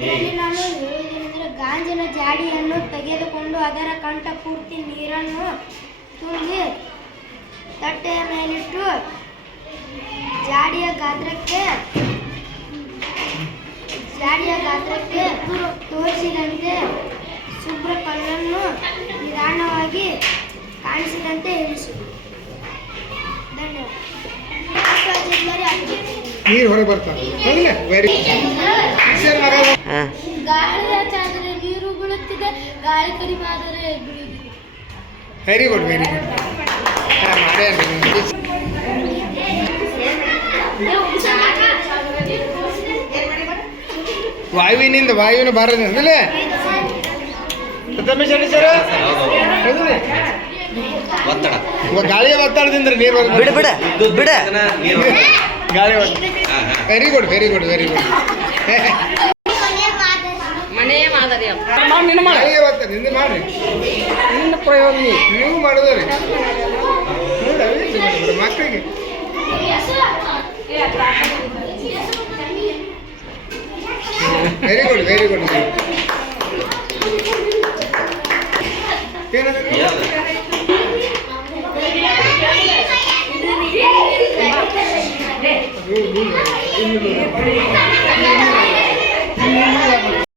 ಇದರಲ್ಲಿ ನಾನು ಹೇಳುವುದೇನೆಂದರೆ ಗಾಂಜಿನ ಜಾಡಿಯನ್ನು ತೆಗೆದುಕೊಂಡು ಅದರ ಕಂಠ ಪೂರ್ತಿ ನೀರನ್ನು ತುಂಬಿ ತಟ್ಟೆಯ ಮೇಲಿಟ್ಟು ಜಾಡಿಯ ಗಾತ್ರಕ್ಕೆ ತೋರಿಸಿದಂತೆ ಶುಭ್ರ ಕಲ್ಲನ್ನು ನಿಧಾನವಾಗಿ ಕಾಣಿಸಿದಂತೆ ಇರಿಸು. ನೀರು ಹೊರಗೆ ಬರ್ತಾರೆ. ಗಾಳಿ ಹೆಚ್ಚಾದರೆ ನೀರು ಬೀಳುತ್ತಿದೆ, ಗಾಳಿ ಕಡಿಮೆ ಆದರೆ ಬೀಳುತ್ತಿದೆ. Very good very good. ವಾಯುವಿನ ಬಾರದೆ ಅಂದ್ರೆ ಗಾಳಿಯ ಒತ್ತಡದಿಂದ ನೀರು ಗಾಳಿ very good very good very good. ಗಾಳಿಯ ಒತ್ತಡದಿಂದ ಮಾಡ್ರಿ ನಿನ್ನ ಪ್ರಯೋಗ ನೀವು ಮಾಡೋದ್ರಿ ಮಕ್ಕಳಿಗೆ. Very good very good. ಏನಂದ್ರೆ